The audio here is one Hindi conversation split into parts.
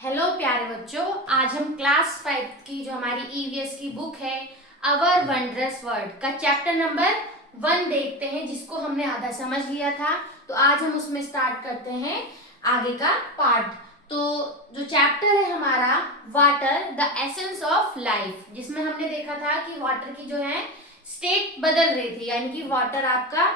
हेलो प्यारे बच्चों, आज हम क्लास 5 की जो हमारी ईवीएस की बुक है अवर वंडरस वर्ल्ड का चैप्टर नंबर 1 देखते हैं, जिसको हमने आधा समझ लिया था। तो आज हम उसमें स्टार्ट करते हैं आगे का पार्ट। तो जो चैप्टर है हमारा water the essence of life, जिसमें हमने देखा था कि वाटर की जो है स्टेट बदल रही थी, यानी कि वाटर आपका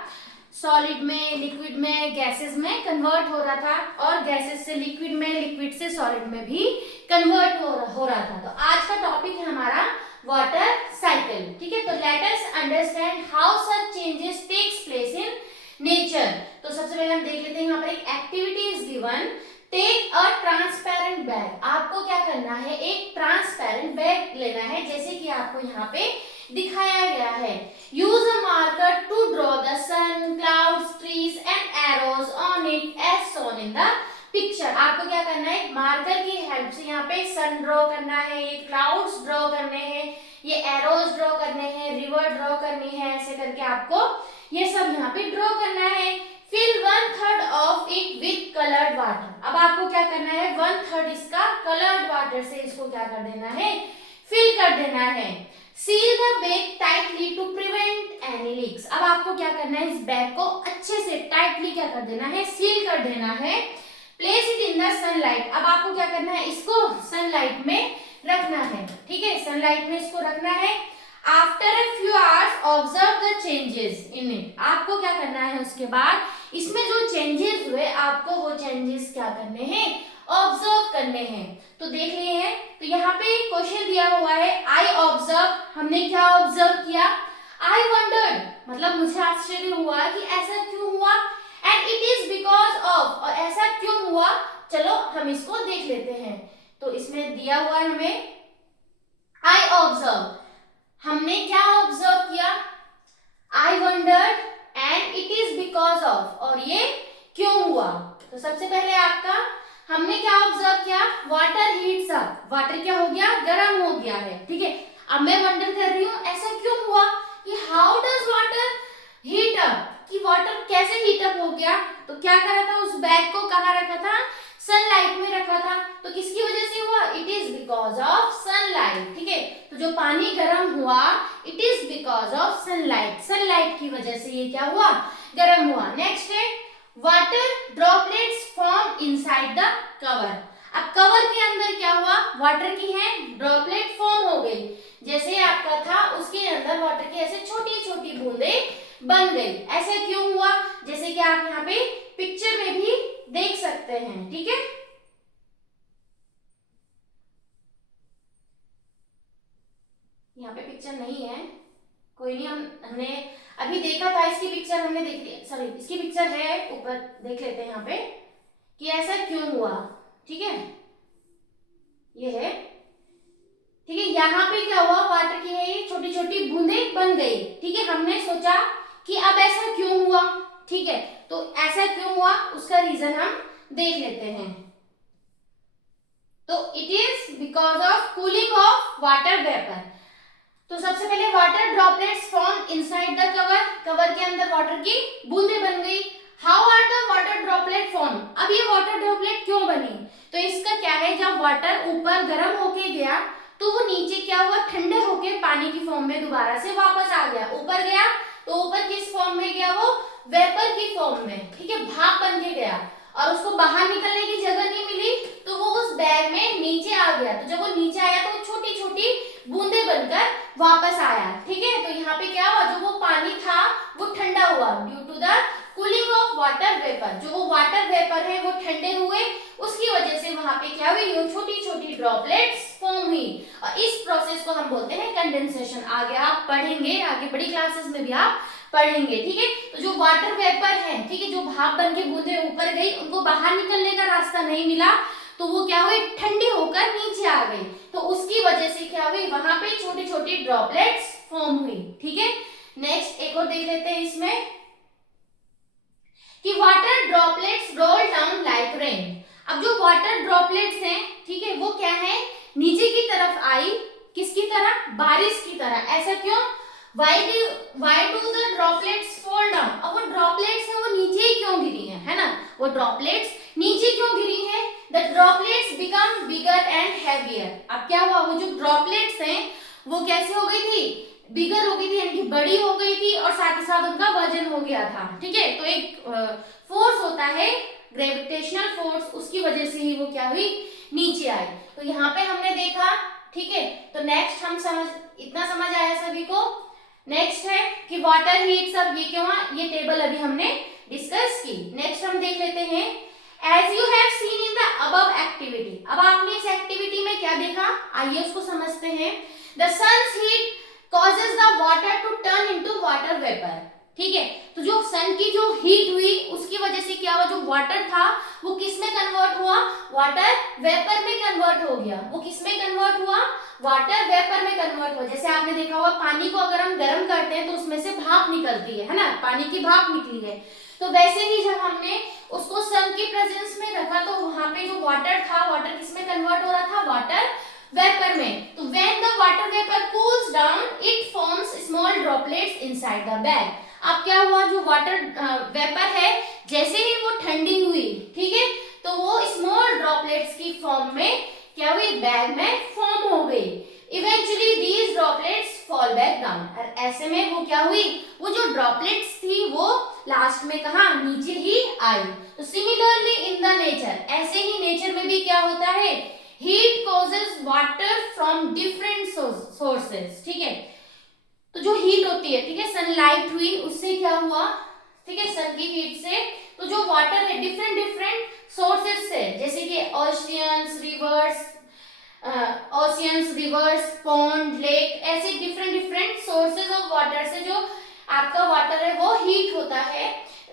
सॉलिड में, लिक्विड में, गैसेस में कन्वर्ट हो रहा था और गैसेस से लिक्विड में, लिक्विड से सॉलिड में भी कन्वर्ट हो रहा था। तो आज का टॉपिक है हमारा वाटर साइकिल। ठीक है, तो let us understand how such changes takes place in nature. तो सबसे पहले हम देख लेते हैं, यहाँ पर एक activity is given, take a transparent bag. आपको क्या करना है, एक ट्रांसपेरेंट बैग लेना है, जैसे कि आपको यहाँ पे दिखाया गया है। Use a marker to draw the sun, clouds, trees and arrows on it as shown in the picture. आपको क्या करना है, मार्कर की हेल्प से यहाँ पे सन ड्रॉ करना है, ये क्लाउड्स ड्रॉ करने हैं, ये एरोज ड्रॉ करने हैं, रिवर ड्रॉ करनी है, ऐसे करके आपको ये सब यहाँ पे ड्रॉ करना है। Fill 1/3 of it with coloured water. अब आपको क्या करना है, 1/3 इसका कलर्ड वाटर से इसको क्या कर देना है, फिल कर देना है। Seal the bag tightly to prevent any leaks. अब आपको क्या करना है, इस बैग को अच्छे से टाइटली क्या कर देना है, सील कर देना है। Place it in the sunlight. अब आपको क्या करना है, इसको सनलाइट में रखना है। ठीक है, सनलाइट में इसको रखना है। After a few hours observe the changes in it. आपको क्या करना है, उसके बाद इसमें जो चेंजेस हुए आपको वो चेंजेस क्या करने हैं, ऑब्जर्व करने हैं। तो देख लिए हैं, तो यहाँ पे क्वेश्चन दिया हुआ है आई ऑब्जर्व। हमने क्या ऑब्जर्व किया, आई वंडर्ड, मतलब मुझे आश्चर्य हुआ कि ऐसा क्यों हुआ। And it is because of, और ऐसा क्यों हुआ, चलो हम इसको देख लेते हैं। तो इसमें दिया हुआ है हमें आई ऑब्जर्व, हमने क्या ऑब्जर्व किया, आई wandered and it is because of, और ये क्यों हुआ। तो सबसे पहले आपका हमने क्या ऑब्जर्व किया, वाटर हीट्स अप। वाटर क्या हो गया, गर्म हो गया है। ठीक है, अब मैं वंडर कर रही हूँ ऐसा क्यों हुआ कि how does water heat up, कि वाटर कैसे हीट अप हो गया। तो क्या करा था, उस बैग को कहाँ रखा था, सनलाइट में रखा था। तो किसकी वजह से हुआ, it is because of sunlight. ठीक है, तो जो पानी गर्म हुआ it is because of sunlight, sunlight की वजह से ये क्या हुआ, गर्म हुआ। नेक्स्ट है water droplets form inside the cover. अब कवर के अंदर क्या हुआ, वाटर की है ड्रॉपलेट फॉर्म हो गई, जैसे आपका था उसके अंदर वाटर की ऐसे छोटी छोटी बूंदे बन गई। ऐसा क्यों हुआ, जैसे कि आप यहाँ पे पिक्चर में भी देख सकते हैं। ठीक है, यहाँ पे पिक्चर नहीं है, कोई नहीं, हमने अभी देखा था, इसकी पिक्चर हमने देख ली, सॉरी इसकी पिक्चर है ऊपर, देख लेते हैं यहाँ पे कि ऐसा क्यों हुआ। ठीक है, ये है। ठीक है, यहाँ पे क्या हुआ, वाटर की है ये छोटी छोटी बूंदे बन गई। ठीक है, हमने सोचा कि अब ऐसा क्यों हुआ। ठीक है, तो ऐसा क्यों हुआ उसका रीजन हम देख लेते हैं। तो it is because of cooling of water vapour. तो सबसे पहले water droplets form inside the cover, cover के अंदर वाटर की बूंदे बन गई। How are the water droplet form, अब ये वाटर ड्रॉपलेट क्यों बनी, तो इसका क्या है, जब वाटर ऊपर गर्म होके गया तो वो नीचे क्या हुआ, ठंडे होके पानी की फॉर्म में दोबारा से वापस आ गया। ऊपर गया तो ऊपर किस फॉर्म में गया, वो वेपर की फॉर्म में। ठीक है, भाप बन के गया और उसको बाहर निकलने की जगह नहीं मिली, तो वो उस बैग में नीचे आ गया। तो जब वो नीचे आया तो छोटी छोटी बूंदे बनकर वापस आया। ठीक है, तो यहाँ पे क्या हुआ, जो वो पानी था वो ठंडा हुआ due to the cooling of water vapour. जो वो वाटर वेपर है वो ठंडे हुए, उसकी वजह से वहां पे क्या हुई, ये छोटी छोटी ड्रॉपलेट्स फॉर्म हुई, और इस प्रोसेस को हम बोलते हैं कंडेंसेशन। आगे आप पढ़ेंगे, आगे बड़ी क्लासेस में भी आप पढ़ेंगे। ठीक है, तो जो वाटर वेपर है, ठीक है, जो भाप बन के बूंदे ऊपर गई, उनको बाहर निकलने का रास्ता नहीं मिला, तो वो क्या हुई, ठंडी होकर नीचे आ गई। तो उसकी वजह से क्या हुई, वहां पे छोटी छोटी ड्रॉपलेट्स फॉर्म हुई। ठीक है, नेक्स्ट एक और देख लेते हैं इसमें कि water droplets roll down like rain. अब जो वाटर ड्रॉपलेट्स हैं, ठीक है, वो क्या है, नीचे की तरफ आई, किसकी तरह, बारिश की तरह। ऐसा क्यों, why do the droplets fall down। अब वो ड्रॉपलेट्स है वो नीचे ही क्यों गिरी है ना, वो ड्रॉपलेट्स नीचे क्यों गिरी है, the droplets become bigger and heavier. अब क्या हुआ, वो जो ड्रॉपलेट्स हैं वो कैसे हो गई थी, बिगर हो गई थी, यानी कि बड़ी हो गई थी, और साथ ही साथ उनका वजन हो गया था। ठीक है, तो एक फोर्स होता है ग्रेविटेशनल फोर्स, उसकी वजह से ही वो क्या हुई, नीचे आई। तो यहाँ पे हमने देखा। ठीक है, तो नेक्स्ट हम इतना समझ आया सभी को। नेक्स्ट है कि वाटर हीट्स अप, ये क्यों है, ये टेबल अभी हमने डिस्कस की। नेक्स्ट हम देख लेते हैं as you have seen in the above activity. अब आपने इस एक्टिविटी में क्या देखा, आइए उसको समझते हैं। The sun's heat causes the water to turn into water vapor। ठीक है, तो जो सन की जो हीट हुई उसकी वजह से क्या हुआ, जो वाटर था वो किस में कन्वर्ट हुआ, वाटर वेपर में कन्वर्ट हो गया। वो किस में कन्वर्ट हुआ, वाटर वेपर में कन्वर्ट हुआ। जैसे आपने देखा होगा पानी को अगर हम गर्म करते हैं तो उसमें से भाप निकलती है ना, पानी की भाप निकली है। तो वैसे ही जब हमने उसको सन की प्रेजेंस में रखा तो वहां पे जो वाटर था, वाटर किस में कन्वर्ट हो रहा था, वाटर वेपर में। तो when the water vapor cools down, it forms small droplets inside the bag। अब क्या हुआ, जो वाटर वेपर है जैसे ही वो ठंडी हुई, ठीक है, तो वो स्मॉल ड्रॉपलेट्स की फॉर्म में क्या हुई, बैग में फॉर्म हो गई। Eventually these droplets fall back down. और ऐसे में वो क्या हुई, वो जो ड्रॉपलेट्स थी वो लास्ट में कहा, नीचे ही आई। तो सिमिलरली इन द नेचर, ऐसे ही नेचर में भी क्या होता है, heat causes water from different sources। ठीक है, तो जो हीट होती है, ठीक है, सनलाइट हुई उससे क्या हुआ, ठीक है, सन की हीट से, तो जो वाटर है डिफरेंट डिफरेंट सोर्सेस से, जैसे कि ओशियंस, रिवर्स, पॉन्ड, लेक, ऐसे different different sources of water से जो आपका वाटर है वो हीट होता है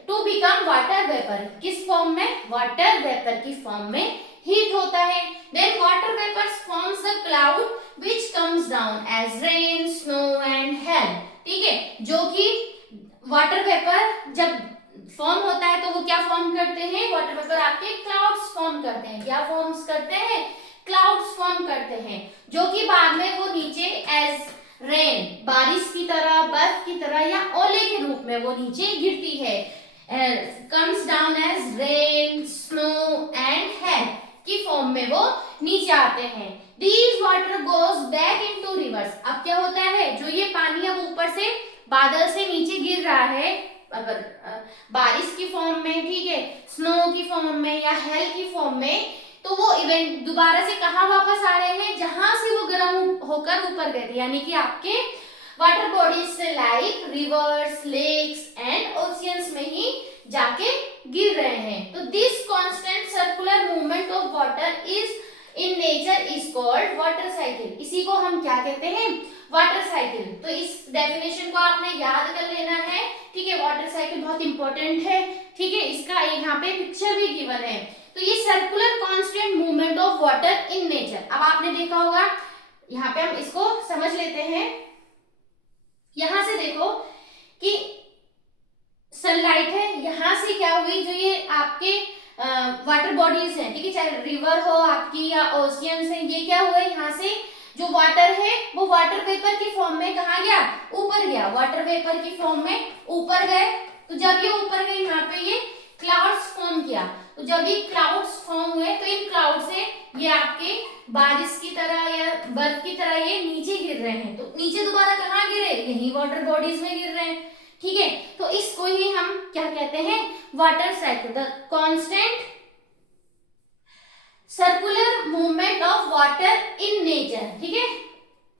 टू बिकम वाटर वेपर। किस फॉर्म में, वाटर वेपर की फॉर्म में हीट होता है। Then water vapors forms the cloud which comes down as rain, snow and hail। ठीक है, जो कि वाटर वेपर जब फॉर्म होता है तो वो क्या फॉर्म करते हैं, वाटर वेपर आपके क्लाउड्स फॉर्म करते हैं। क्या फॉर्म्स करते हैं, क्लाउड्स फॉर्म करते हैं, जो कि बाद में वो नीचे एज रेन, बारिश की तरह, बर्फ की तरह या ओले के रूप में वो नीचे गिरती है। comes down as rain, snow and hail की फॉर्म में वो नीचे आते हैं। These water goes back into rivers। अब क्या होता है, जो ये पानी अब ऊपर से बादल से नीचे गिर रहा है, अगर बारिश की फॉर्म में, ठीक है, स्नो की फॉर्म में या हेल की फॉर्म में, तो वो इवेंट दोबारा से कहाँ वापस आ रहे हैं, जहां से वो गर्म होकर ऊपर गए थे, यानी कि आपके वाटर बॉडीज से like rivers, lakes and oceans में ही जाके गिर रहे हैं। तो this constant circular movement of water is in nature is called water cycle. इसी को हम क्या कहते हैं, वाटर साइकिल। तो इस डेफिनेशन को आपने याद कर लेना है। ठीक है, वाटर साइकिल बहुत इंपॉर्टेंट है। ठीक है, इसका यहाँ पे पिक्चर भी गिवन है। तो ये circular constant movement of water in nature. अब आपने देखा होगा, यहाँ पे हम इसको समझ लेते हैं। यहां से देखो कि सनलाइट है, यहां से क्या हुई, जो ये आपके वाटर बॉडीज हैं, ठीक है, चाहे रिवर हो आपकी या ओशियंस है, ये क्या हुआ, यहाँ से जो वाटर है वो वाटर वेपर की फॉर्म में कहा गया, ऊपर गया, वाटर वेपर की फॉर्म में ऊपर गए। तो जब ये ऊपर गए, यहाँ पे ये क्लाउड्स फॉर्म किया। तो जब ये क्लाउड्स फॉर्म हुए तो इन क्लाउड से ये आपके बारिश की तरह या बर्फ की तरह ये नीचे गिर रहे हैं। तो नीचे दोबारा कहाँ गिरे, यही वाटर बॉडीज में गिर रहे हैं। ठीक है, तो इसको ही हम क्या कहते हैं, water cycle, the constant circular movement of water in nature. ठीक है,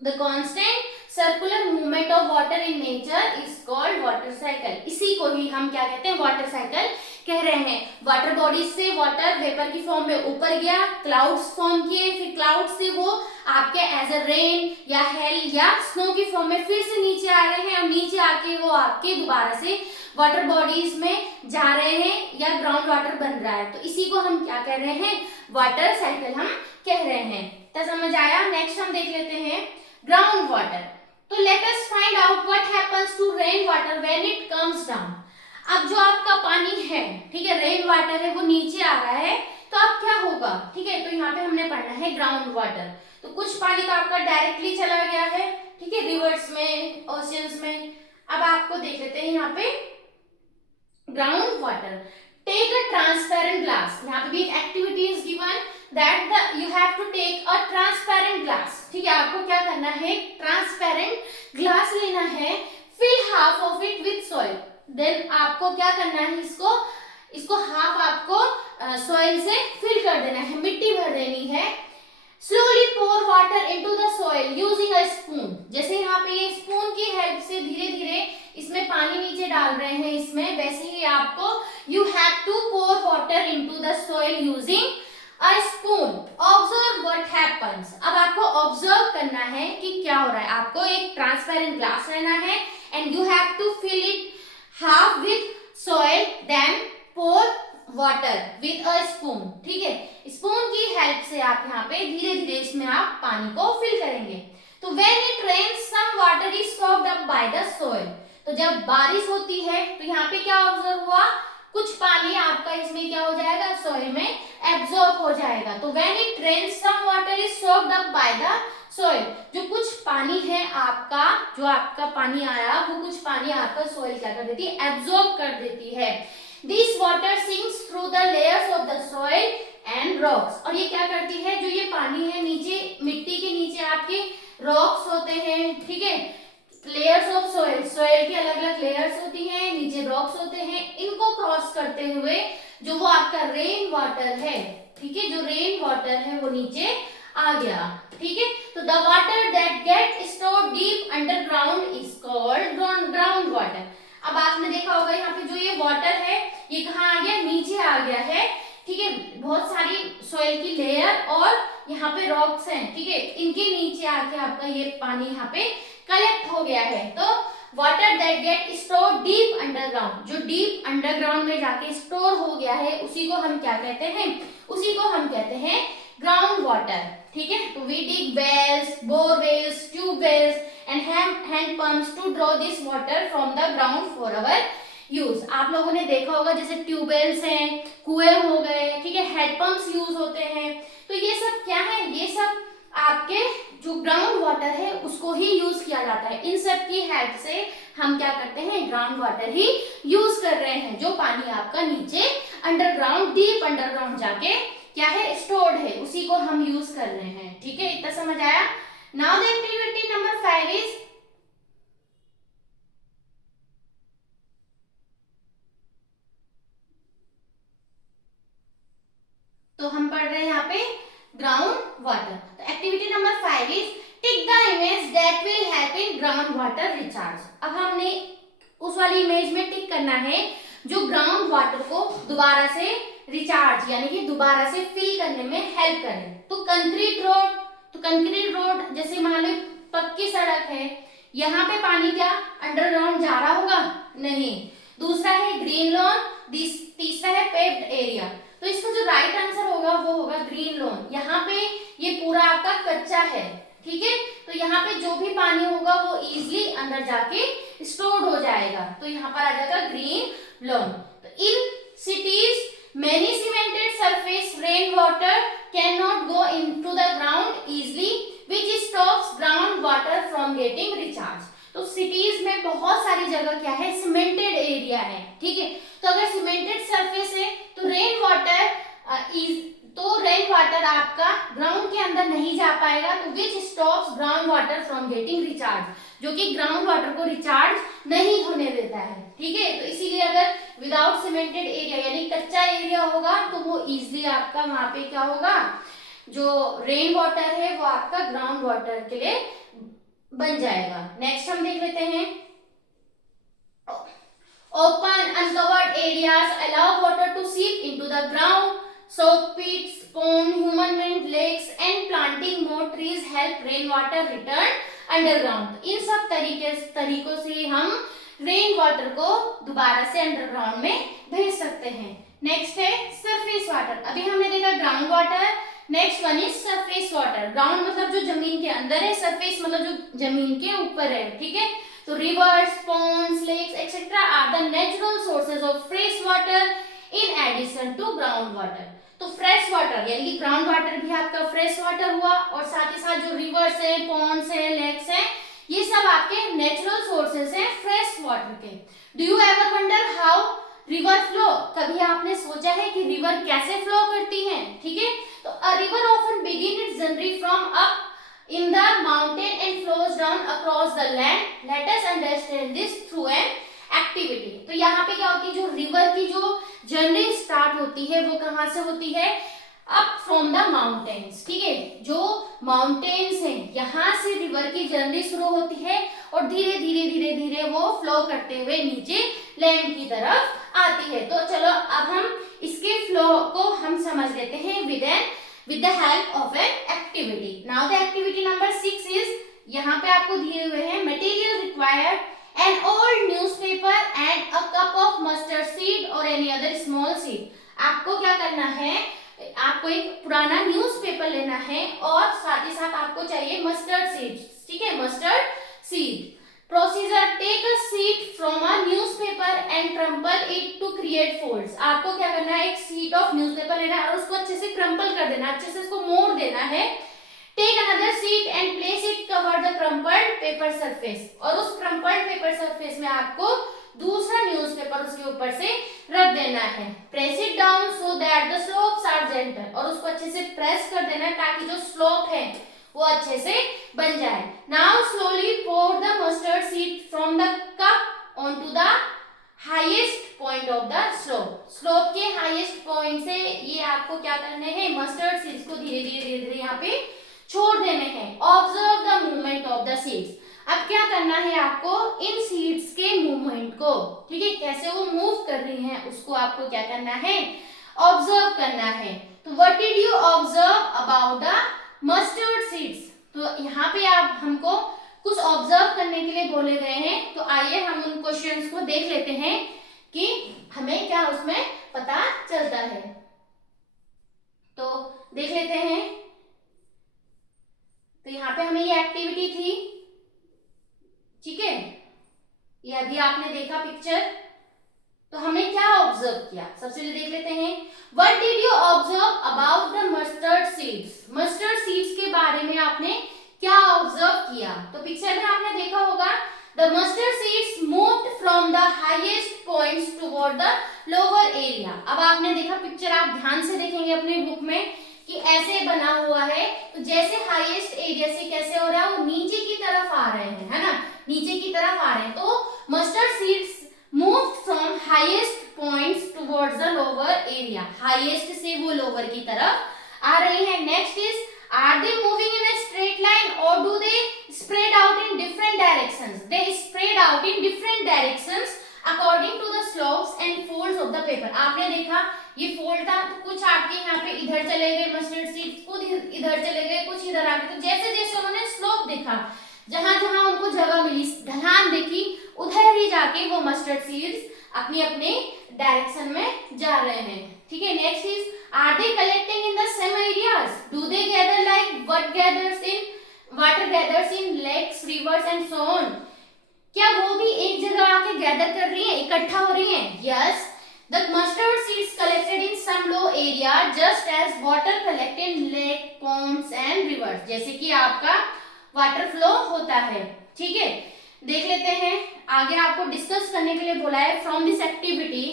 the constant circular movement of water in nature is called water cycle. इसी को ही हम क्या कहते हैं, वाटर साइकिल कह रहे हैं। वाटर बॉडी से वाटर वेपर की फॉर्म में ऊपर गया, क्लाउड्स फॉर्म किए, फिर क्लाउड से वो आपके एज अ रेन या हेल या स्नो की फॉर्म में फिर से नीचे आ रहे हैं, और नीचे आके वो आपके दोबारा से वाटर बॉडीज में जा रहे हैं या ग्राउंड वाटर बन रहा है। तो इसी को हम क्या कह रहे हैं, वाटर साइकिल हम कह रहे हैं। तो समझ आया। नेक्स्ट हम देख लेते हैं ग्राउंड वाटर। तो let us find out what happens to rain water when it comes down. अब जो आपका पानी है, ठीक है, रेन वाटर है, वो नीचे आ रहा है, तो अब क्या होगा, ठीक है, तो यहाँ पे हमने पढ़ना है ग्राउंड वाटर। तो कुछ पानी तो आपका डायरेक्टली चला गया है, ठीक है, रिवर्स में, ओशियंस में। अब आपको देख लेते हैं यहाँ पे ground water. Take a transparent glass. यहाँ पे भी एक activity is given. The that you have to take a transparent glass. ठीक है, आपको क्या करना है, ट्रांसपेरेंट ग्लास लेना है, fill half of it with soil. Then आपको क्या करना है, इसको हाफ आपको सॉइल से फिल कर देना है, मिट्टी भर देनी है. Slowly pour water into the soil using a spoon. जैसे यहाँ पे ये स्पून की हेल्प से धीरे धीरे इसमें पानी नीचे डाल रहे हैं इसमें, वैसे ही आपको you have to pour water into the soil using a spoon. Observe what happens. अब आपको ऑब्जर्व करना है कि क्या हो रहा है. आपको एक ट्रांसपेरेंट ग्लास लेना है and you have to fill it half with soil, then pour water with a spoon. ठीक है, स्पून की हेल्प से आप यहाँ पे धीरे धीरे इसमें आप पानी को फिल करेंगे. तो when it rains some water is soaked up by the soil. तो जब बारिश होती है तो यहाँ पे क्या ऑब्जर्व हुआ, कुछ पानी आपका इसमें क्या हो जाएगा, सॉइल में एब्जॉर्ब हो जाएगा. तो when it rains some water is soaked up by the soil. जो कुछ पानी है आपका, जो आपका पानी आया वो कुछ पानी आपका सॉइल क्या कर देती है, एब्जॉर्ब कर देती है. This water sinks through the layers of the soil and rocks. और ये क्या करती है, जो ये पानी है नीचे मिट्टी के नीचे आपके रॉक्स होते हैं, ठीक है, लेयर्स ऑफ सॉइल, सॉइल की अलग अलग लेयर्स होती हैं, नीचे रॉक्स होते हैं, इनको क्रॉस करते हुए जो वो आपका रेन वाटर है, ठीक है, जो रेन वाटर है वो नीचे आ गया. ठीक है, तो the water that get stored deep underground is called ground water. अब आपने देखा होगा यहाँ पे जो ये वाटर है ये कहाँ आ गया, नीचे आ गया है. ठीक है, बहुत सारी सॉइल की लेयर और यहाँ पे रॉक्स हैं, ठीक है, इनके नीचे आके आपका ये पानी यहाँ पे कलेक्ट हो गया है. तो water that get store deep underground, जो डीप अंडरग्राउंड में जाके स्टोर हो गया है उसी को हम क्या कहते हैं, उसी को हम कहते हैं ग्राउंड वाटर. ठीक है, तो we dig wells, borewells, tubewells and hand pumps to draw this water from the ground for our use. आप लोगों ने देखा होगा जैसे ट्यूबवेल्स हैं, कुएं हो गए, ठीक है, हेड पंप्स यूज होते हैं. तो ये सब क्या है, ये सब आपके जो ग्राउंड वाटर है उसको ही यूज किया जाता है. इन सब की हेल्प से हम क्या करते हैं, ग्राउंड वाटर ही यूज कर रहे हैं, जो पानी आपका नीचे अंडरग्राउंड, डीप अंडरग्राउंड जाके क्या है, स्टोर्ड है, उसी को हम यूज कर रहे हैं. ठीक है, इतना समझ आया. Now the activity number 5 is तो हम पढ़ रहे हैं यहाँ पे ग्राउंड वाटर. तो activity number 5 is tick the image that will help in ground water recharge. अब हमने उस वाली इमेज में टिक करना है जो ग्राउंड वाटर को दोबारा से रिचार्ज यानी कि दोबारा से फिल करने में हेल्प करे. तो कंक्रीट रोड जैसे मान लो पक्की सड़क है, यहाँ पे पानी क्या अंडरग्राउंड जा रहा होगा, नहीं. दूसरा है ग्रीन लॉन, तीसरा है पेव्ड एरिया. तो इसका जो राइट आंसर होगा वो होगा ग्रीन लॉन. यहाँ पे ये पूरा आपका कच्चा है, ठीक है, तो यहाँ पे जो भी पानी होगा वो इजिली अंदर जाके स्टोर्ड हो जाएगा. तो यहाँ पर आ जाएगा ग्रीन लॉन. तो in cities many cemented surface rainwater cannot go into the ground easily which stops groundwater from getting recharged. तो सिटीज में बहुत सारी जगह क्या है, सीमेंटेड एरिया है, ठीक है. तो अगर सीमेंटेड सरफेस है तो रेन वाटर आपका ग्राउंड के अंदर नहीं जा पाएगा. तो which stops ground water from getting recharge, जो कि ग्राउंड वाटर को रिचार्ज नहीं होने देता है. ठीक है, तो इसीलिए अगर विदाउट सीमेंटेड एरिया यानी कच्चा एरिया होगा तो वो इजिली आपका वहां पे क्या होगा, जो रेन वाटर है वो आपका ग्राउंड वाटर के लिए बन जाएगा. नेक्स्ट हम देख लेते हैं. Open uncovered areas allow water to seep into the ground. Soak pits, pond, human-made lakes and planting more trees help rainwater return underground. इन सब तरीकों से हम रेन वाटर को दोबारा से अंडरग्राउंड में भेज सकते हैं. नेक्स्ट है सरफेस वाटर. अभी हमने देखा ground water, next one is surface water. Ground मतलब जो जमीन के अंदर है, सरफेस मतलब जो जमीन के ऊपर है. ठीक है, तो rivers, ponds, lakes etcetera are the natural sources of fresh water in addition to ground water. तो फ्रेश वाटर यानी कि ग्राउंड वाटर भी आपका फ्रेश वाटर हुआ और साथ ही साथ जो रिवर्स है, पॉन्ड्स है, लेक्स है, ये सब आपके नेचुरल सोर्सेस हैं फ्रेश वाटर के. Do you ever wonder how river flow? कभी आपने सोचा है कि रिवर कैसे फ्लो करती है? ठीक है, तो a river generally from up in the mountain and flows down across the land. Let us understand this through an activity. तो यहाँ पे क्या होती है, जो रिवर की जो जर्नी स्टार्ट होती है वो कहाँ से होती है, अप फ्रॉम द माउंटेन्स, ठीक है, जो माउंटेन्स हैं यहाँ से रिवर की जर्नी शुरू होती है और धीरे धीरे धीरे धीरे वो फ्लो करते हुए नीचे लैंड की तरफ आती है। तो चलो अब हम इसके फ्लो को हम समझ लेते हैं with the help of an activity. Now the activity number 6 is, यहाँ पे आपको दिए हुए हैं material required an old newspaper and a cup of mustard seed or any other small seed. आपको क्या करना है, आपको एक पुराना न्यूज़पेपर लेना है और साथ ही साथ आपको चाहिए मस्टर्ड सीड्स, ठीक है, mustard seed. Procedure, take a seed from a newspaper and crumple it to create folds. आपको क्या करना है, एक शीट ऑफ न्यूज़पेपर लेना है और उसको अच्छे से क्रम्पल कर देना, अच्छे से उसको मोड़ देना है। Take another sheet and place it cover the crumpled paper surface, और उस क्रम्पल्ड पेपर सरफेस में आपको दूसरा न्यूज़पेपर उसके ऊपर से रख देना है। Press it down so that the slopes are gentle, और उसको अच्छे से प्रेस कर देना है ताकि जो स्लोप है वो अच्छे से बन जाए। Now slowly pour the mustard seed from the cup onto the highest point of the slope. Slope के हाईएस्ट पॉइंट से ये आपको क्या करने हैं, मस्टर्ड सीड्स को धीरे धीरे धीरे धीरे यहाँ पे छोड़ देने हैं। Observe the movement of the seeds. अब क्या करना है आपको, इन सीड्स के मूवमेंट को, ठीक है, कैसे वो मूव कर रही हैं उसको आपको क्या करना है, ऑब्जर्व करना है। तो what did you observe about the mustard seeds. तो यहाँ पे आप हमको कुछ ऑब्जर्व करने के लिए बोले गए हैं, तो आइए हम उन क्वेश्चंस को देख लेते हैं कि हमें क्या उसमें पता चलता है। तो देख लेते हैं। तो यहाँ पे हमें ये एक्टिविटी थी, ठीक है, ये अभी आपने देखा पिक्चर। तो हमने क्या ऑब्जर्व किया, सबसे पहले देख लेते हैं। What did you observe about the mustard seeds. Mustard seeds के बारे में आपने क्या ऑब्जर्व किया। तो पिक्चर में आपने देखा होगा, the mustard seeds moved from the highest points toward the lower area. अब आपने देखा पिक्चर, आप ध्यान से देखेंगे अपने बुक में कि ऐसे बना हुआ है, तो जैसे हाईएस्ट एरिया से कैसे हो रहा है, वो नीचे की तरफ आ रहे हैं, है ना, नीचे की तरफ आ रहे हैं। तो mustard seeds moved from highest points towards the lower area, highest से वो लोअर की तरफ आ रही है। Next is, are they moving in a straight line और do they spread out in different directions. They spread out in different directions according to the slopes and folds of the paper. आपने देखा ये फोल्ड था, तो कुछ आपके यहाँ पे इधर चले गए मस्टर्ड सीड्स, खुद इधर चले गए, कुछ इधर आ गए। तो जैसे जैसे उन्होंने स्लोप देखा, जहां जहां उनको जगह मिली, ढलान देखी, उधर ही जाके वो मस्टर्ड सीड्स अपनी अपनी डायरेक्शन में जा रहे हैं, ठीक है। Next is, are they collecting in the same areas, do they gather like water gathers in lakes, rivers and so on. क्या वो भी एक जगह आके गैदर कर रही हैं, इकट्ठा हो रही हैं? Yes, the mustard seeds collected in some low area just as water collected in lake, ponds and rivers। जैसे कि आपका वाटर फ्लो होता है, ठीक है। देख लेते हैं आगे, आपको डिस्कस करने के लिए बोला है। From this activity,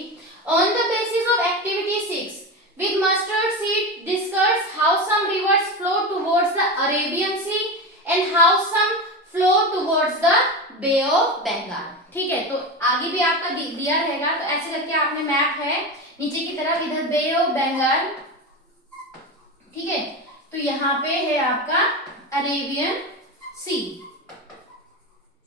on the basis of activity 6 with mustard seed discuss how some rivers flow towards the Arabian Sea and how some flow towards the Bay of Bengal। ठीक है, तो आगे भी आपका दिया रहेगा। तो ऐसे करके आपने मैप है नीचे की तरफ, इधर बे ऑफ बंगाल, ठीक है, तो यहाँ पे है आपका अरेबियन सी।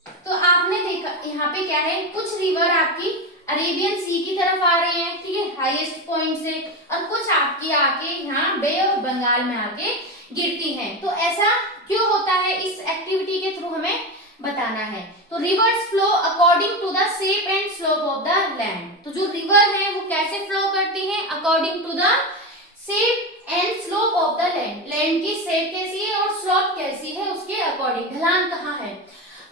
तो आपने देखा यहाँ पे क्या है, कुछ रिवर आपकी अरेबियन सी की तरफ आ रही है, ठीक है, हाईएस्ट पॉइंट से, और कुछ आपकी आके यहाँ बे ऑफ बंगाल में आके गिरती हैं। तो ऐसा क्यों होता है, इस एक्टिविटी के थ्रू हमें बताना है। तो rivers flow according to the shape and slope of the land. तो जो रिवर है वो कैसे फ्लो करती है, according to the shape and slope of the land. Land की शेप कैसी है और स्लोप कैसी है उसके अकॉर्डिंग, ढलान कहाँ है।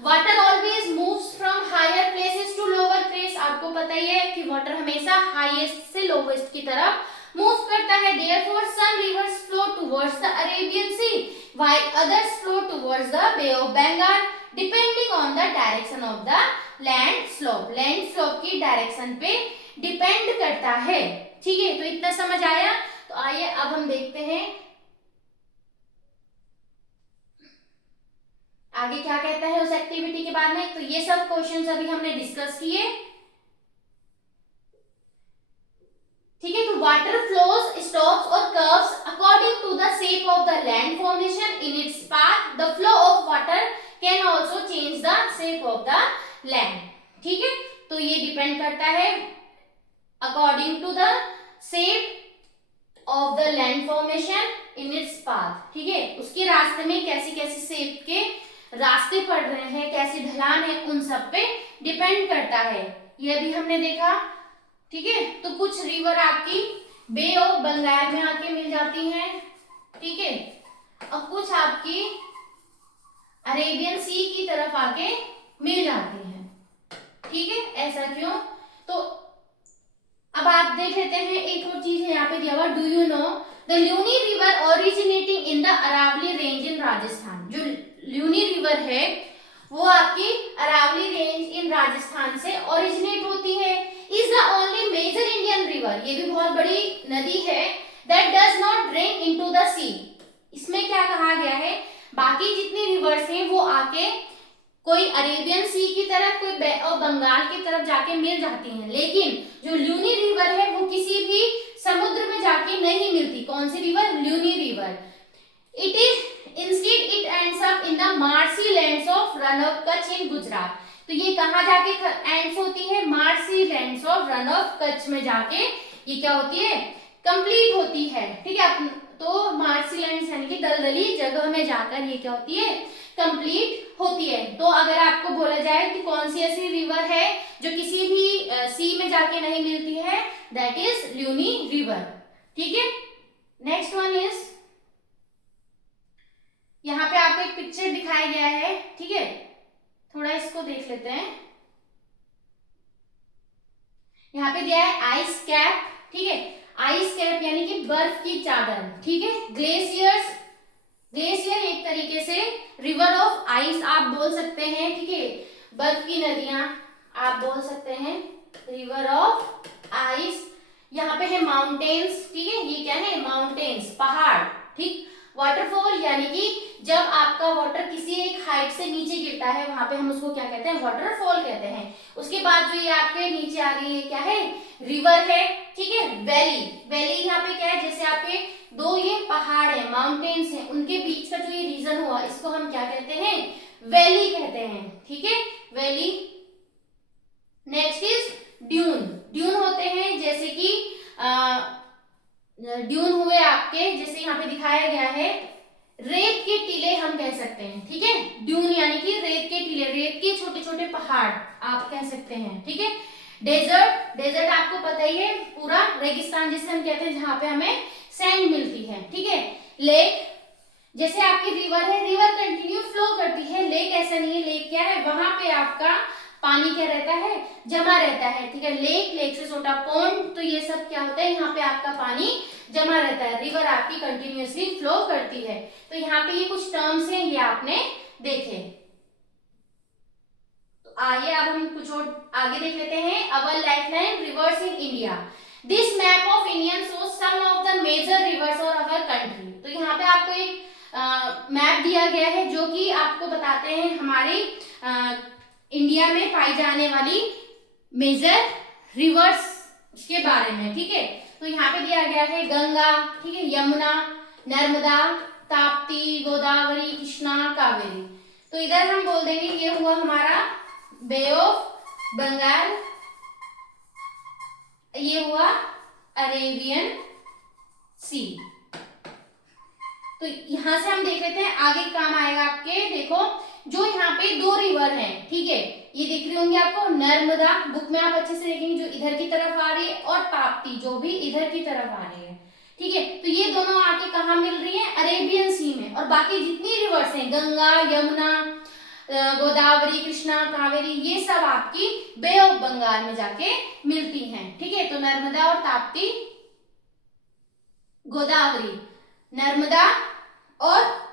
Water always moves from higher places to lower place. आपको पता ही है कि वाटर हमेशा हाईएस्ट से लोवेस्ट की तरफ मूव करता है। Therefore some rivers flow towards the Arabian Sea while others flow towards the bay of Bengal depending on the direction of the land slope. Land slope की डायरेक्शन पे डिपेंड करता है, ठीक है। तो इतना समझ आया। तो आइए अब हम देखते हैं आगे क्या कहता है उस एक्टिविटी के बाद में। तो ये सब क्वेश्चंस अभी हमने डिस्कस किए, ठीक है। तो वाटर फ्लोज, स्टॉप्स और curves according to the shape of the land formation in its path. The flow of water can also change the shape of the land, ठीक है। तो ये डिपेंड करता है according to the shape of the land formation in its path, ठीक है। उसके रास्ते में कैसी कैसी शेप के रास्ते पड़ रहे हैं, कैसी ढलान है, उन सब पे डिपेंड करता है। ये भी हमने देखा, ठीक है। तो कुछ रिवर आपकी बे ऑफ बंगाल में आके मिल जाती हैं, ठीक है, और कुछ आपकी अरेबियन सी की तरफ आके मिल जाती हैं, ठीक है। ऐसा क्यों? तो अब आप देख लेते हैं, एक और चीज है यहाँ पे दिया हुआ, do you know the Luni river originating in the Aravali range in Rajasthan. जो ल्यूनी रिवर है वो आपकी अरावली रेंज इन राजस्थान से ओरिजिनेट होती है। Is the only major Indian river, ये भी बहुत बड़ी नदी है, that does not drain into the sea. इसमें क्या कहा गया है, बाकी जितनी रिवर्स हैं वो आके कोई अरेबियन सी की तरफ, कोई बे ऑफ बंगाल की तरफ जाके मिल जाती हैं, लेकिन जो ल्यूनी रिवर है वो किसी भी समुद्र में जाके नहीं मिलती। कौन सी river? Luni river. It is instead it ends up in the marshy lands of Rann of Kutch in Gujarat. तो ये कहाँ जाके एंड्स होती है? Marshy lands of Rann of Kutch में जाके ये क्या होती है? कंप्लीट होती है, ठीक है। तो मार्सी लैंड्स यानी कि दलदली जगह में जाकर ये क्या होती है? कंप्लीट होती है। तो अगर आपको बोला जाए कि कौन सी ऐसी रिवर है जो किसी भी सी में जाके नहीं मिलती है, दैट इज ल्यूनी रिवर, ठीक है। नेक्स्ट वन इज, यहाँ पे आपको एक पिक्चर दिखाया गया है, ठीक है, थोड़ा इसको देख लेते हैं। यहाँ पे दिया है आइस कैप, ठीक है। आइस कैप यानी कि बर्फ की चादर, ठीक है। ग्लेशियर्स, ग्लेशियर एक तरीके से रिवर ऑफ आइस आप बोल सकते हैं, ठीक है। बर्फ की नदियां आप बोल सकते हैं, रिवर ऑफ आइस। यहाँ पे है माउंटेन्स, ठीक है। ये क्या है? माउंटेन्स, पहाड़, ठीक। वाटरफॉल यानी कि जब आपका वाटर किसी एक हाइट से नीचे गिरता है, वहां पे हम उसको क्या कहते हैं? वाटरफॉल कहते हैं। उसके बाद जो ये आपके नीचे आ रही है क्या है? रिवर है, ठीक है। वैली, वैली यहाँ पे क्या है? जैसे आपके दो ये पहाड़ है, माउंटेन्स हैं, उनके बीच का जो ये रीजन हुआ, इसको हम क्या कहते हैं? वैली कहते हैं, ठीक है, valley. Next is dune. Dune होते हैं जैसे कि ड्यून हुए आपके, जैसे यहाँ पे दिखाया गया है, रेत के टीले हम कह सकते हैं, ठीक है। ड्यून यानी कि रेत के टीले, रेत के छोटे छोटे पहाड़ आप कह सकते हैं, ठीक है। डेजर्ट, डेजर्ट आपको पता ही है, पूरा रेगिस्तान जिसे हम कहते हैं, जहां पे हमें सैंड मिलती है, ठीक है। लेक, जैसे आपकी रिवर है, रिवर कंटिन्यू फ्लो करती है, लेक ऐसा नहीं है। लेक क्या है? वहां पे आपका पानी क्या रहता है? जमा रहता है, ठीक है। लेक, लेक से छोटा पॉन्ड, तो ये सब क्या होता है? यहाँ पे आपका पानी जमा रहता है। रिवर आपकी कंटिन्यूअसली फ्लो करती है। तो यहाँ पे ये कुछ टर्म्स हैं, ये आपने देखे। तो आइए अब हम कुछ और आगे देख लेते हैं। Our lifeline rivers in India. This map of Indian shows some of the major rivers of our country. तो यहाँ पे आपको एक मैप दिया गया है जो कि आपको बताते हैं हमारी इंडिया में पाई जाने वाली मेजर रिवर्स के बारे में, ठीक है। तो यहाँ पे दिया गया है गंगा, ठीक है, यमुना, नर्मदा, ताप्ती, गोदावरी, कृष्णा, कावेरी। तो इधर हम बोल देंगे ये हुआ हमारा बे ऑफ बंगाल, ये हुआ अरेबियन सी। तो यहां से हम देख लेते हैं आगे काम आएगा आपके। देखो जो यहाँ पे दो रिवर हैं, ठीक है, ये दिख रही होंगी आपको, नर्मदा, बुक में आप अच्छे से देखेंगे, जो इधर की तरफ आ रही है, और ताप्ती जो भी इधर की तरफ आ रही है, ठीक है। तो ये दोनों आके कहाँ मिल रही है? अरेबियन सी में। और बाकी जितनी रिवर्स हैं, गंगा, यमुना, गोदावरी, कृष्णा, कावेरी, ये सब आपकी बे ऑफ बंगाल में जाके मिलती हैं, ठीक है। तो नर्मदा और ताप्ती, गोदावरी, नर्मदा और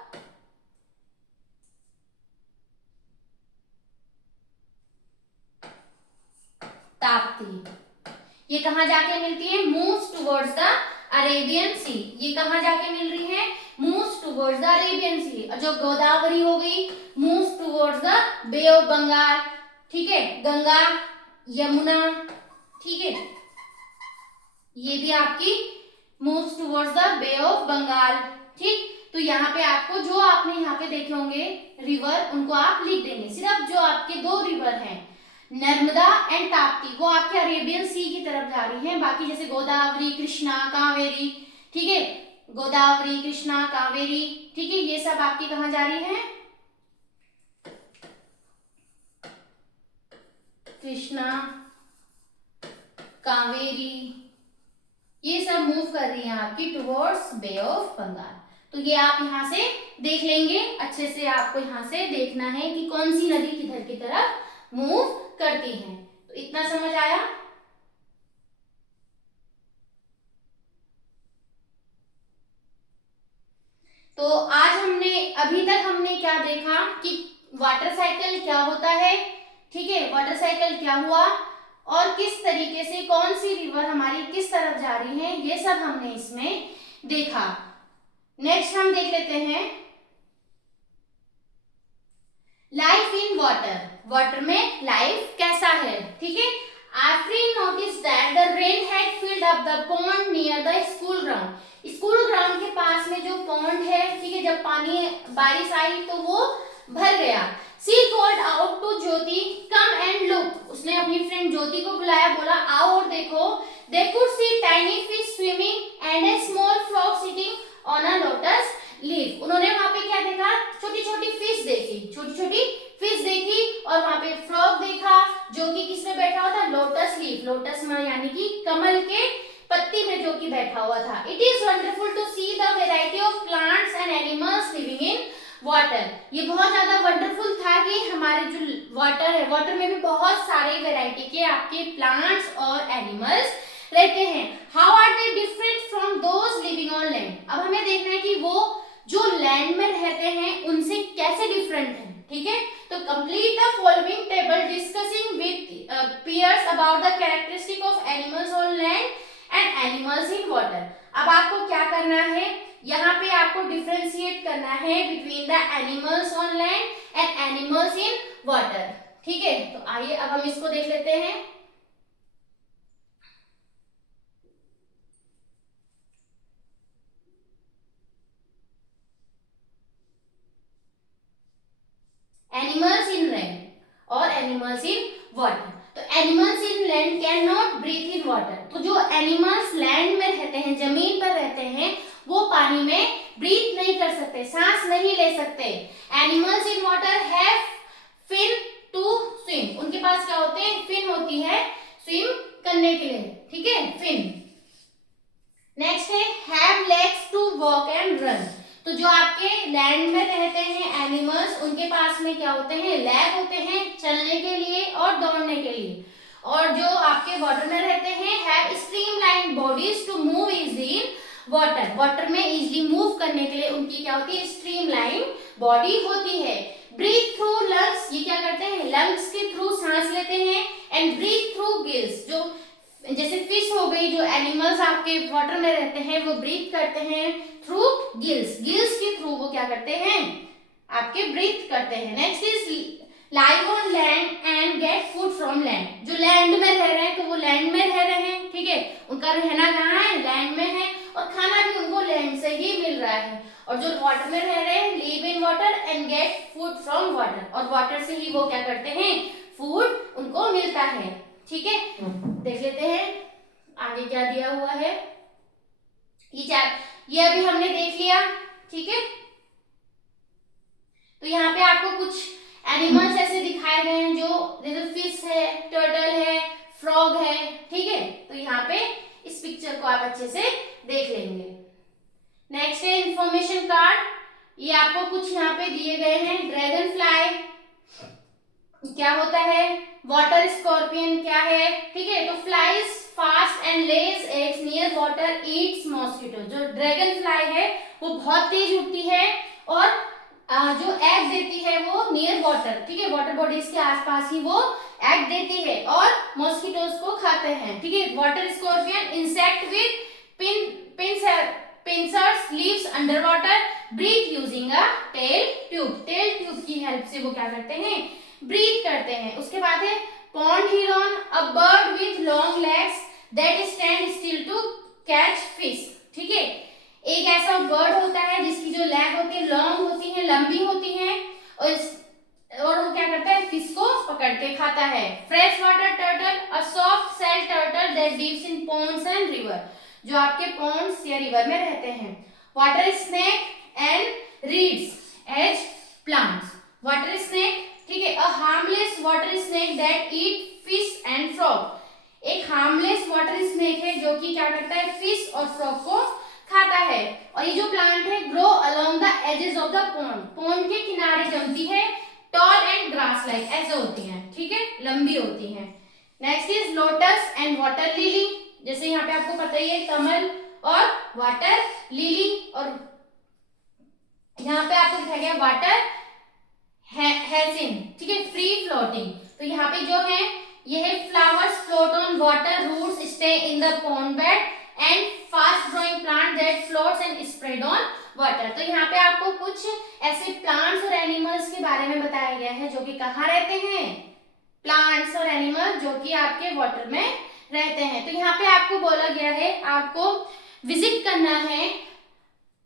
ताप्ती, ये कहां जाके मिलती है? Moves towards the Arabian sea. ये कहां जाके मिल रही है? Moves towards towards the Arabian sea. और जो गोदावरी हो गई moves towards the bay of Bengal, ठीक है। गंगा, यमुना, ठीक है, ये भी आपकी moves towards the bay of Bengal, ठीक। तो यहाँ पे आपको जो आपने यहाँ पे देखे होंगे रिवर, उनको आप लिख देंगे। सिर्फ जो आपके दो रिवर हैं नर्मदा एंड ताप्ती, वो आपके अरेबियन सी की तरफ जा रही हैं। बाकी जैसे गोदावरी, कृष्णा, कावेरी, ठीक है, गोदावरी, कृष्णा, कावेरी, ठीक है, ये सब आपकी कहाँ जा रही है? कृष्णा, कावेरी, ये सब मूव कर रही हैं आपकी टुवर्ड्स बे ऑफ बंगाल। तो ये आप यहाँ से देख लेंगे, अच्छे से आपको यहाँ से देखना है कि कौन सी नदी किधर की तरफ मूव करती है। तो इतना समझ आया? तो आज अभी तक हमने क्या देखा कि वाटर साइकिल क्या होता है, ठीक है, वाटर साइकिल क्या हुआ और किस तरीके से कौन सी रिवर हमारी किस तरफ जा रही है, ये सब हमने इसमें देखा। नेक्स्ट हम देख लेते हैं लाइफ इन वाटर। वाटर में लाइफ कैसा है, ठीक है। Afreen notice that the rain had filled up the pond near the school ground. School ground के पास में जो पॉन्ड है, ठीक है, जब पानी बारिश आई तो वो भर गया। She called out to Jyoti, come and look। उसने अपनी फ्रेंड ज्योति को बुलाया, बोला आओ और देखो। They could see tiny fish swimming and a small frog sitting on a lotus leaf। उन्होंने वहाँ पे क्या देखा? छोटी छोटी फिश देखी, छोटी छोटी फिश देखी और वहाँ पे फ्रॉग देखा जो कि किस में बैठा हुआ था? लोटस लीफ, लोटस में यानी कि कमल के पत्ती में जो कि बैठा हुआ था। It is wonderful to see the variety of plants and animals living in water. ये बहुत ज्यादा वंडरफुल था कि हमारे जो वाटर है, वाटर में भी बहुत सारे वैरायटी के आपके प्लांट्स और एनिमल्स रहते हैं। How are they different from those living on land. अब हमें देखना है कि वो जो लैंड में रहते हैं उनसे कैसे डिफरेंट है, ठीक है। तो complete the following table discussing with peers about the characteristic of animals on land and animals in water. अब आपको क्या करना है, यहाँ पे आपको डिफरेंशिएट करना है between the animals on land and animals in water, ठीक है। तो आइए अब हम इसको देख लेते हैं। एनिमल्स इन लैंड और एनिमल्स इन वाटर। तो animals in land can not breathe in water. तो जो एनिमल्स लैंड में रहते हैं, जमीन पर रहते हैं, वो पानी में ब्रीथ नहीं कर सकते, सांस नहीं ले सकते। Animals in water have fin to swim. उनके पास क्या होते हैं? फिन होती है स्विम करने के लिए, ठीक है, फिन। नेक्स्ट है have legs to walk and run. तो जो आपके लैंड में रहते हैं एनिमल्स, उनके पास में क्या होते हैं? लेग होते हैं चलने के लिए और दौड़ने के लिए। और जो आपके वाटर में रहते हैं have streamline bodies to move easy in water. Water में इजीली मूव करने के लिए उनकी क्या होती है? स्ट्रीमलाइन बॉडी होती है। ब्रीथ थ्रू लंग्स, ये क्या करते हैं? लंग्स के थ्रू सांस लेते हैं। एंड ब्रीथ थ्रू गिल्स, जो जैसे फिश हो गई, जो एनिमल्स आपके वाटर में रहते हैं वो ब्रीथ करते हैं थ्रू गिल्स। गिल्स के थ्रू वो क्या करते हैं? आपके ब्रीथ करते हैं। Next is live on land and get food from land. जो लैंड में रह रहे हैं तो वो लैंड में रह रहे हैं, ठीक है, उनका रहना कहाँ है? लैंड में है और खाना भी उनको लैंड से ही मिल रहा है। और जो वाटर में रह रहे हैं live in water and get food from water, और वाटर से ही वो क्या करते हैं? फूड उनको मिलता है, ठीक है। देख लेते हैं आगे क्या दिया हुआ है। ये अभी हमने देख लिया, ठीक है। तो यहाँ पे आपको कुछ एनिमल्स ऐसे दिखाए गए हैं जो जैसे फिश है, टर्टल है, फ्रॉग है, ठीक है। तो यहाँ पे इस पिक्चर को आप अच्छे से देख लेंगे। नेक्स्ट है इंफॉर्मेशन कार्ड। ये आपको कुछ यहाँ पे दिए गए हैं। ड्रैगन फ्लाई क्या होता है? वाटर स्कॉर्पियन क्या है, ठीक है। तो flies fast and Lay's eggs near water, Yeats mosquito. जो ड्रैगन फ्लाई है वो बहुत तेज उड़ती है और जो एग देती है वो नियर वाटर, ठीक है, वाटर बॉडीज के आसपास ही वो एग देती है और मॉस्किटोज को खाते हैं, ठीक है। Water scorpion insect with pins pincers lives under water, breathe using a tail tube, tail tube की हेल्प से वो क्या करते हैं, ब्रीथ करते हैं। उसके बाद है pond heron, a bird with long legs that stand still to catch fish. ठीक है, एक ऐसा बर्ड होता है जिसकी जो लेग होती है लॉन्ग होती है, लंबी होती है, और वो क्या करता है, फिश को पकड़ के खाता है। Fresh water turtle, a soft shell turtle that lives in ponds and river, जो आपके पॉन्ड्स या रिवर में रहते हैं। Water snake and reeds edge plants, water snake, ठीक है, a harmless water snake that eat fish and frog, एक हार्मलेस वाटर स्नेक है जो कि क्या करता है, फिश और फ्रॉग को खाता है। और ये जो प्लांट है grow along the edges of the pond, pond के किनारे जमती है, टॉल एंड ग्रास लाइक ऐसे होती हैं, ठीक है, लंबी होती हैं। Next is lotus and water lily, जैसे यहाँ पे आपको पता ही है कमल और वाटर लिली, और यहाँ पे आपको दिखाया गया वाटर हैसिन, ठीक है, फ्री फ्लोटिंग। तो यहाँ पे जो है ये है flowers float on water, roots stay in the pond bed and fast growing plant that floats and spread on water. तो यहाँ पे आपको कुछ ऐसे प्लांट्स और एनिमल्स के बारे में बताया गया है जो कि कहाँ रहते हैं, प्लांट्स और एनिमल जो कि आपके वाटर में रहते हैं। तो यहाँ पे आपको बोला गया है आपको विजिट करना है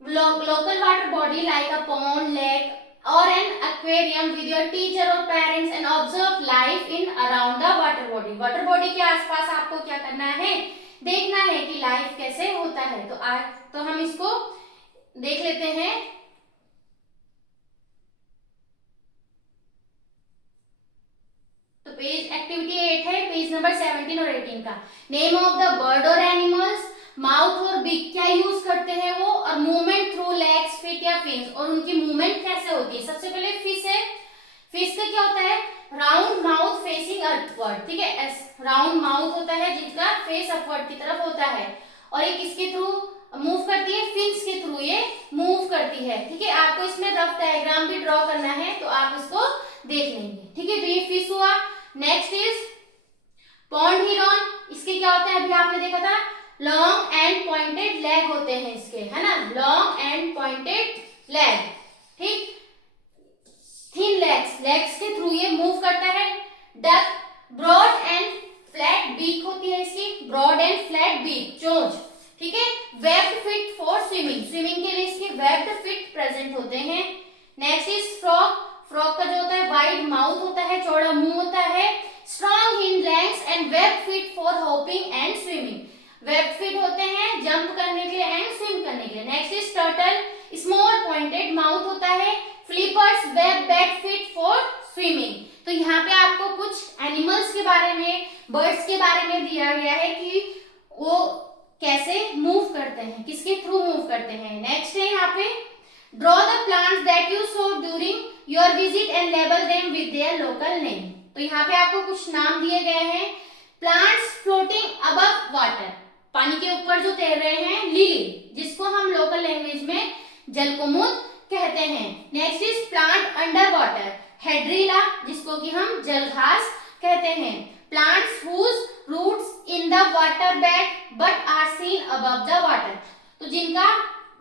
local water body like a pond, lake और an aquarium with your teacher और parents and observe life in around the water body. Water body के आसपास आपको क्या करना है, देखना है कि लाइफ कैसे होता है। तो आज तो हम इसको देख लेते हैं। तो पेज एक्टिविटी 8 है, पेज नंबर 17 और 18 का। नेम ऑफ द बर्ड और एनिमल्स, माउथ और बिग क्या यूज करते हैं वो, और मूवमेंट थ्रू लेग्स, फीट या फिन्स, और उनकी मूवमेंट कैसे होती है। सबसे पहले फिश है, फिश का क्या होता है, राउंड माउथ फेसिंग अपवर्ड, ठीक है, राउंड माउथ होता है जिसका फेस अपवर्ड की तरफ होता है, और ये किसके थ्रू मूव करती है, फिन्स के थ्रू ये मूव करती है। ठीक है, आपको इसमें रफ डायग्राम भी ड्रॉ करना है तो आप इसको देख लेंगे। ठीक है, तो ये फिश हुआ। नेक्स्ट इज पॉन्ड हीरन, इसके क्या होता है, अभी आपने देखा था लॉन्ग एंड पॉइंटेड लेग होते हैं इसके, है ना, लॉन्ग एंड पॉइंटेड लेग, ठीक, थिन लेग्स, लेग्स के थ्रू ये मूव करता है। Duck broad and flat beak होती है इसकी, ब्रॉड एंड फ्लैट बीक, चोंच, ठीक है। Webbed fit for swimming, swimming के लिए इसके वेब्ड फिट प्रेजेंट होते हैं। नेक्स्ट इज फ्रॉग, फ्रॉग का जो होता है वाइड माउथ होता है, चौड़ा मुंह होता है, strong hind legs and webbed fit for hopping and swimming, web fit होते हैं जंप करने के लिए एंड स्विम करने के लिए। Next is turtle, small pointed mouth होता है, flippers web back fit for swimming. तो यहाँ पे आपको कुछ एनिमल्स के बारे में, बर्ड्स के बारे में दिया गया है कि वो कैसे मूव करते हैं, किसके थ्रू मूव करते हैं। नेक्स्ट है यहाँ पे draw the plants that you saw during your visit and label them with their local name. तो यहाँ पे आपको कुछ नाम दिए गए हैं। प्लांट्स फ्लोटिंग अबव वाटर, पानी के ऊपर जो तैर रहे हैं, लिली, जिसको हम लोकल लैंग्वेज में जलकुमुद कहते हैं। Next is plant under water, hydrilla, जिसको कि हम जलघास कहते हैं। Plants whose roots in the water bed but are seen above the water, तो जिनका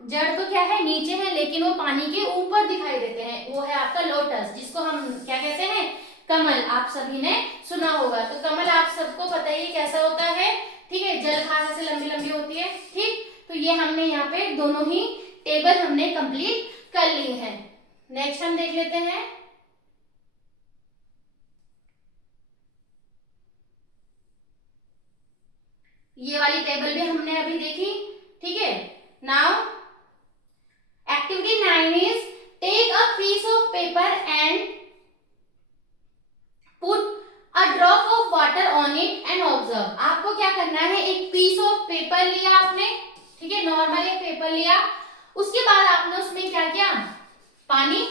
जड़ तो क्या है, नीचे है, लेकिन वो पानी के ऊपर दिखाई देते हैं, वो है आपका लोटस, जिसको हम क्या कहते हैं, कमल। आप सभी ने सुना होगा। तो कमल आप सबको पता ही कैसा होता है, ठीक है, जलघास से लंबी लंबी होती है, ठीक। तो ये हमने यहाँ पे दोनों ही टेबल हमने कंप्लीट कर ली है। नेक्स्ट हम देख लेते हैं, ये वाली टेबल भी हमने अभी देखी, ठीक है। Now activity 9 is take a piece of paper and put a drop of water on it and observe. आपको क्या करना है, एक पीस ऑफ पेपर लिया आपने, ठीक है, नॉर्मल एक पेपर लिया, उसके बाद आपने उसमें क्या किया, पानी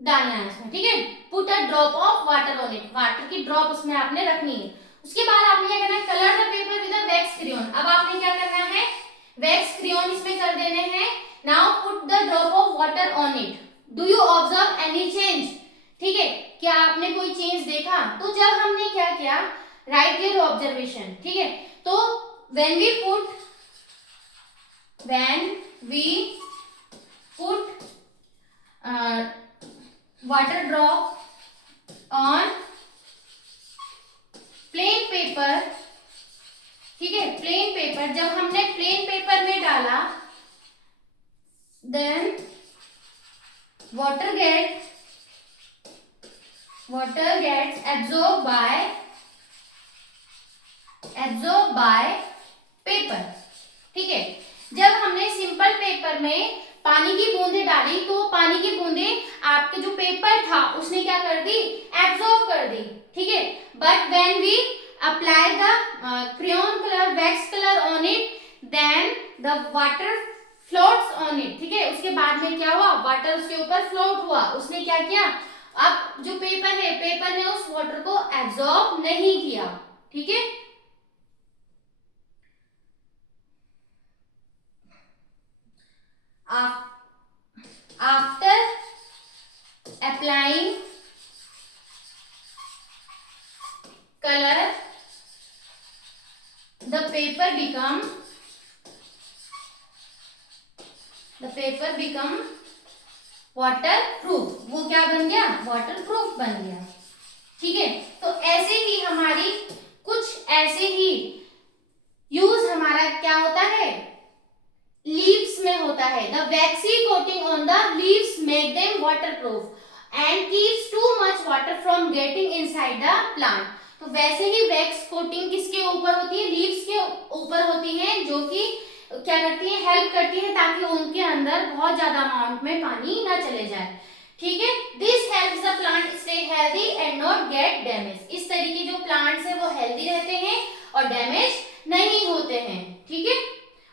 डालना है उसमें, ठीक है। Put a drop of water on it, water की ड्रॉप उसमें आपने रखनी है। उसके बाद आपने क्या करना है, colour the paper with a wax crayon. अब आपने क्या करना है, वैक्स क्रेयॉन इसमें कर देने हैं। Now put the drop of water on it, do you observe any change, ठीक है, क्या आपने कोई चेंज देखा। तो जब हमने क्या किया, राइट योर ऑब्जर्वेशन, ठीक है। तो when we put water drop on plain paper, ठीक है, प्लेन पेपर, जब हमने प्लेन पेपर में डाला, then water gets absorbed by paper, ठीक है। जब हमने सिंपल पेपर में पानी की बूंदें डाली तो पानी की बूंदें आपके जो पेपर था उसने क्या कर दी, एब्जॉर्ब कर दी, ठीक है। But when we apply the crayon colour, wax colour on it, then the water floats on it, ठीक है। उसके बाद में क्या हुआ, वाटर उसके ऊपर फ्लोट हुआ, उसने क्या किया, अब जो पेपर है, पेपर ने उस वाटर को एब्जॉर्ब नहीं किया, ठीक है। After applying color, the paper become waterproof, वो क्या बन गया, waterproof बन गया, ठीक है। तो ऐसे ही हमारी कुछ ऐसे ही यूज हमारा क्या होता है, लीव्स में होता है। The vaccine coating on the leaves make them waterproof and keeps too much water from getting inside the plant. तो वैसे ही वैक्स कोटिंग किसके ऊपर होती है, लीव्स के ऊपर होती है, जो कि क्या करती है, हेल्प करती है ताकि उनके अंदर बहुत ज्यादा अमाउंट में पानी ना चले जाए, ठीक है। This helps the plant stay healthy and not gate damage. इस तरीके जो प्लांट्स है वो हेल्दी रहते हैं और डैमेज नहीं होते हैं, ठीक है।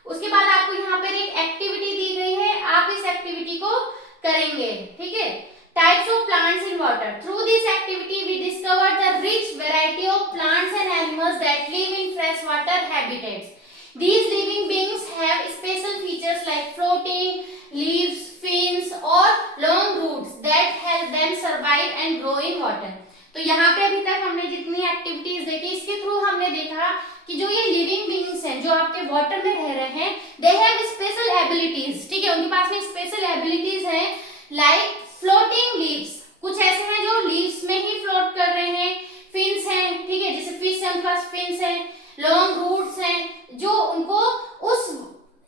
उसके बाद आपको यहाँ पर एक एक्टिविटी दी गई है, आप इस एक्टिविटी को करेंगे, ठीक है। Types of plants in water, through this activity we discover the rich variety of plants and animals that live in fresh water habitats. These living beings have special features like floating leaves, fins or long roots that help them survive and grow in water। तो यहाँ पे अभी तक हमने जितनी एक्टिविटीज देखी, इसके थ्रू हमने देखा कि जो ये लिविंग बीइंग्स हैं, जो आपके वाटर में रह रहे हैं, दे हैव स्पेशल एबिलिटीज, ठीक है, उनके पास में स्पेशल एबिलिटीज हैं, लाइक फ्लोटिंग लीव्स, कुछ ऐसे हैं जो लीव्स में ही फ्लोट कर रहे हैं, फिन्स हैं, ठीक है, जैसे फिश है उनके पास फिन्स हैं, लॉन्ग रूट्स हैं, जो उनको उस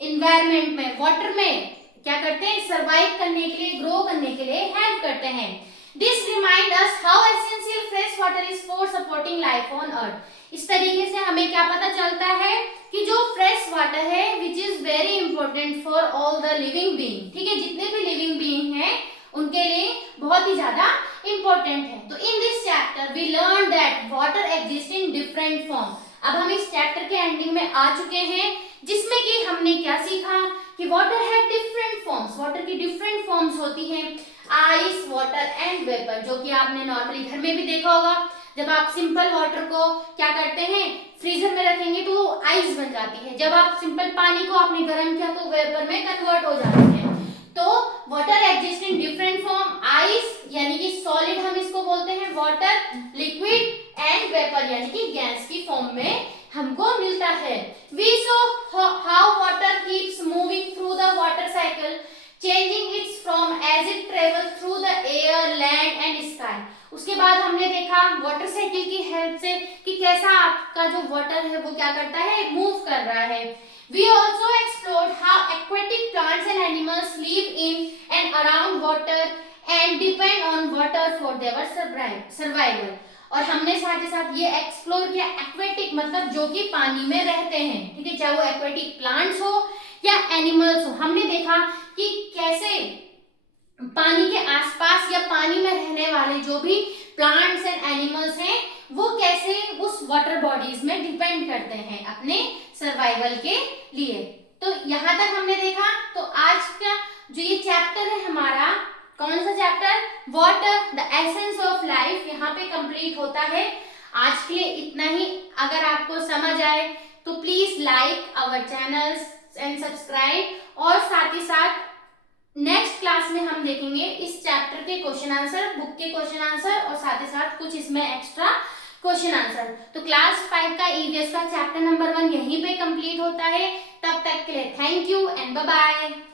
इन्वायरमेंट में, वाटर में क्या करते हैं, सरवाइव करने के लिए, ग्रो करने के लिए हेल्प करते हैं। This remind us how essential fresh water is for supporting life on earth. इस तरीके से हमें क्या पता चलता है कि जो फ्रेश वाटर है which is very important for all the living being, ठीक है, जितने भी लिविंग बीइंग हैं उनके लिए बहुत ही ज्यादा इंपॉर्टेंट है। तो in this chapter we learn that water exist in different form. अब हम इस चैप्टर के एंडिंग में आ चुके हैं, जिसमें कि हमने क्या सीखा कि वाटर है डिफरेंट फॉर्म्स, वाटर की डिफरेंट फॉर्म्स होती हैं, आइस, वाटर एंड वेपर, जो कि आपने नॉर्मली घर में भी देखा होगा। जब आप सिंपल वाटर को क्या करते हैं, फ्रीजर में रखेंगे तो वो आइस बन जाती है, जब आप सिंपल पानी को आपने गर्म किया तो वेपर में कन्वर्ट हो जाती है। तो water exist in different form, ice यानी कि सॉलिड हम इसको बोलते हैं, वाटर लिक्विड एंड वेपर यानी कि गैस की फॉर्म में हमको मिलता है। We saw how water keeps moving through the water cycle, changing its form as it travel through the air, land and sky. उसके बाद हमने देखा वाटर साइकिल की हेल्प से कि कैसा आपका जो वाटर है वो क्या करता है, मूव कर रहा है। We also explored how aquatic plants and animals live in and around water and depend on water for their survival। और हमने साथ ही साथ ये एक्सप्लोर किया एक्वेटिक मतलब जो कि पानी में रहते हैं, ठीक है, चाहे वो एक्वेटिक प्लांट्स हो या एनिमल्स हो। हमने देखा कि कैसे पानी के आसपास या पानी में रहने वाले जो भी प्लांट्स एंड एनिमल्स हैं वो कैसे उस वाटर बॉडीज में डिपेंड करते हैं अपने सर्वाइवल के लिए। तो यहाँ तक हमने देखा। तो आज का जो ये चैप्टर है हमारा, कौन सा chapter, water the essence of life, यहाँ पे कंप्लीट होता है। आज के लिए इतना ही। अगर आपको समझ आए तो please like our channels and subscribe, और साथ ही साथ नेक्स्ट क्लास में हम देखेंगे इस चैप्टर के क्वेश्चन आंसर, बुक के क्वेश्चन आंसर, और साथ ही साथ कुछ इसमें एक्स्ट्रा क्वेश्चन आंसर। तो क्लास 5 का ईवीएस का चैप्टर नंबर 1 यहीं पे कंप्लीट होता है। तब तक के लिए thank you and bye bye.